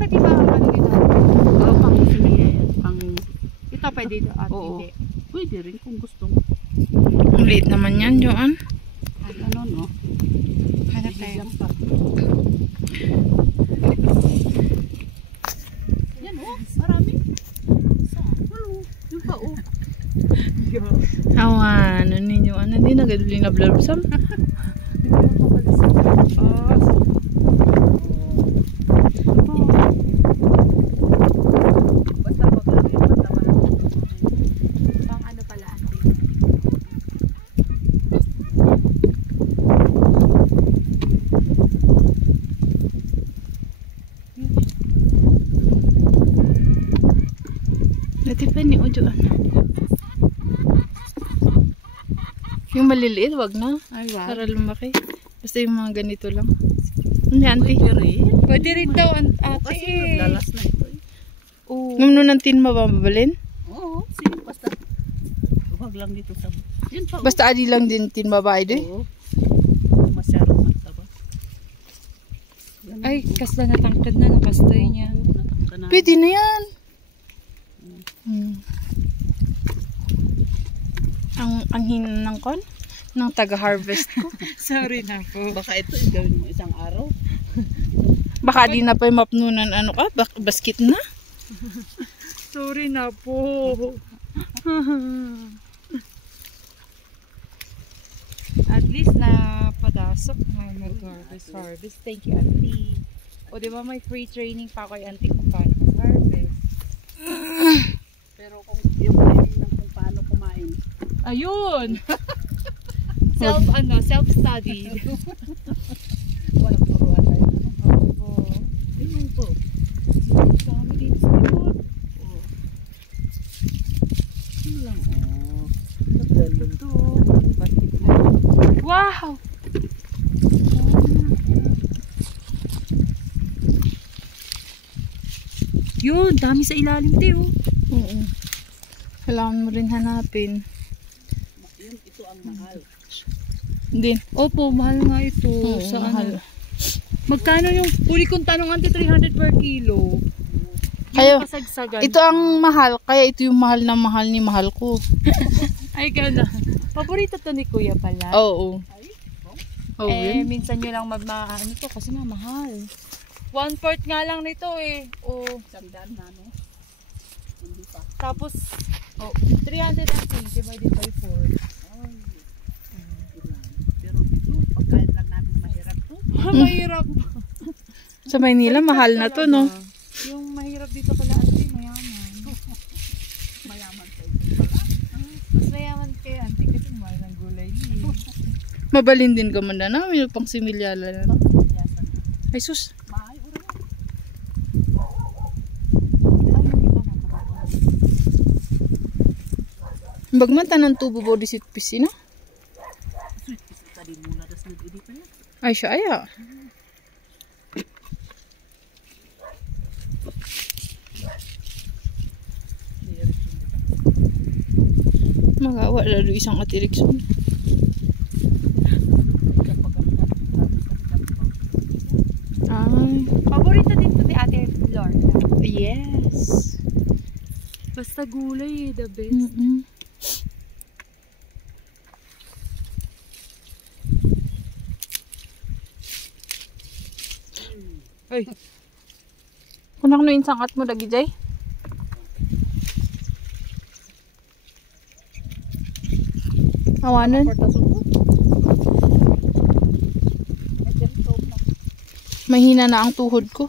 Bakit iba ang ano dito? Oo, pang similya yan. Pang... Ito pwede dito at Oo. hindi. Pwede rin kung gusto mo. Ang liit naman yan, Joan. Ano, no? Hanap tayo. Bigyan pa. Yan, oh. Marami. Ano? Yung pa, oh. Awan, ano ninyo? Ano din nagaduli na blabsam? Basta wag lang yung mataman. Pang ano pala, ante. Dati pa ni Joan. Yung maliliit, wag na. Ay, wow. Para lumaki. Basta yung mga ganito lang. Ano yan, auntie? Pwede rin. Pwede rin daw, ate. Kasi naglalas na ito eh. Oo. Ngumno ng tin mababalin? Oo, sige, basta. Huwag lang dito sa... Yan pa, oh. Basta adi lang din tin babae doy. Oo. Hindi masyadong mataba. Yan, Ay, kasla natangkad na, nakastoy niya. natangka na. Pwede na yan. Ang hinan ng kon? Ng taga-harvest ko. Sorry na po. Baka ito, gawin mo isang araw. Baka di na pa yung mapnunan ano ka, basket na. Sorry na po. At least na padasok na mag-harvest. Thank you, auntie. O diba may free training pa kay auntie kung paano mag-harvest. Pero kung yung training ng kung paano kumain. Ayun! Self-study. Walang turuan tayo. Oo. Ayun po. Dami dito sa likod. Oo. Ano lang, oh. Nagdalun to. Bakit na? Wow! Yun, dami sa ilalim, Teo. Oo. Kailangan mo rin hanapin. Yun, ito ang mahal. Din. Opo, mahal nga ito. Oo, sa mahal. Ano? Magkano yung huli kong tanong, ante, 300 per kilo? Kaya, Yung kasagsagan. ito ang mahal, kaya ito yung mahal na mahal ni mahal ko. Ay, gano'n. Paborito to ni Kuya pala. Oo. Oh, yun. Minsan nyo lang ano to, kasi nga mahal. 1/4 nga lang nito eh. Oh. Sandaan na, no? Hindi pa. Tapos, 300 divided by 4. Ay. Pero dito, pagkain lang namin mahirap to. Mahirap. Sa Maynila, mahal na to, no? Yung mahirap dito pala, ante, mayaman. Mayaman sa ito pala. Mas mayaman kay ante kasi mahal ng gulay. Mabalin din ka man na namin, pang similyala na. Yasan na. Ay sus, Maay, uro. Ay, yung iba na nakakawala. bagmata ng tubo body seat piece, no? Sweet, kasi tadi mula das nag-idi pa yan. Ay siya, aya. Magawa lalo isang atirikson. Ay, Paborito din to ni Ate Lorna. yes. Basta gulay eh, the best. Ay, Kunak no insangat mo lagi, Jay? Awanan. Mahina na ang tuhod ko.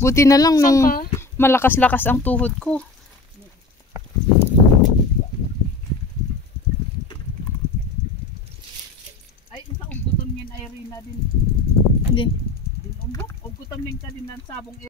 Buti na lang saan nung ka? malakas-lakas ang tuhod ko. Ay, ang ugutom yun ay Rina din. Din. Din umbok. Ugutom din ka din ng sabong